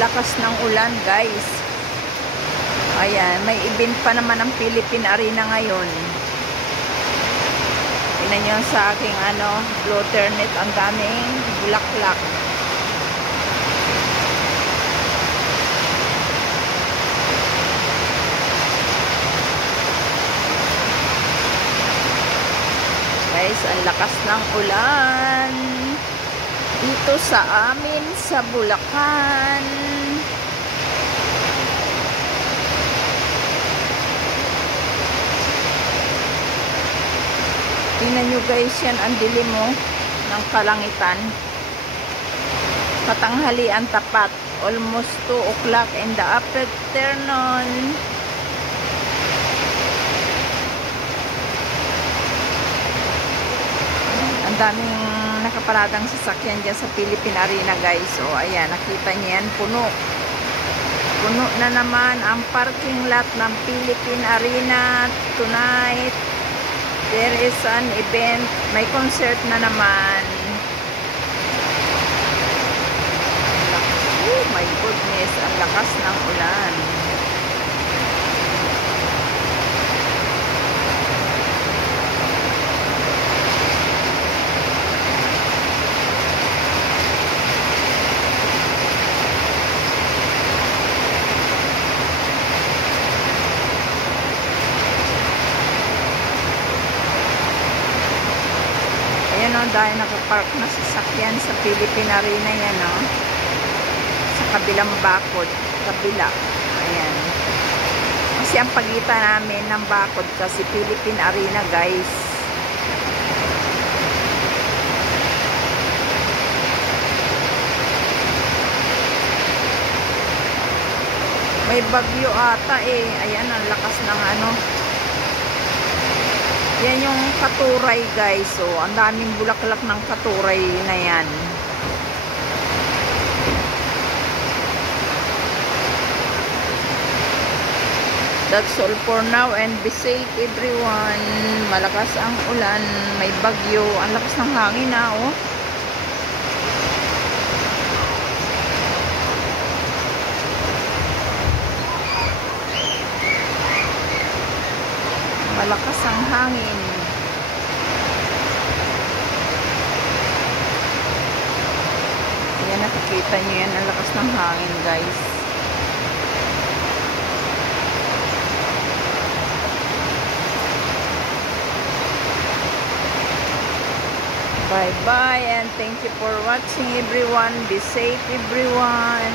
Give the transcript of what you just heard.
lakas ng ulan, guys. Ayan, may event pa naman ang Philippine Arena ngayon. Tingnan nyo sa aking floater net, ang daming bulaklak. Guys, ang lakas ng ulan dito sa amin sa Bulacan. Tingnan nyo guys, yan ang dilim ng kalangitan. Katanghalian tapat, almost 2 o'clock in the afternoon. Ang daming nakaparadang sasakyan dyan sa Philippine Arena, guys. So, ayan, nakita niyo yan, puno. Puno na naman ang parking lot ng Philippine Arena tonight. There is an event. May concert na naman. Oh my goodness, ang lakas ng ulan. Ayan dahil nakapark na sasakyan sa Philippine Arena yan sa kabilang bakod, kabila. Ayan. Kasi ang pagitan namin ng bakod kasi Philippine Arena, guys. May bagyo ata Ayan, ang lakas ng Yan yung katuray, guys. So, ang daming bulaklak ng katuray na yan. That's all for now and be safe everyone. Malakas ang ulan, may bagyo, ang lakas ng hangin Malakas ang hangin. Ayan, nakikita nyo yan. Ang lakas ng hangin, guys. Bye-bye and thank you for watching everyone. Be safe everyone.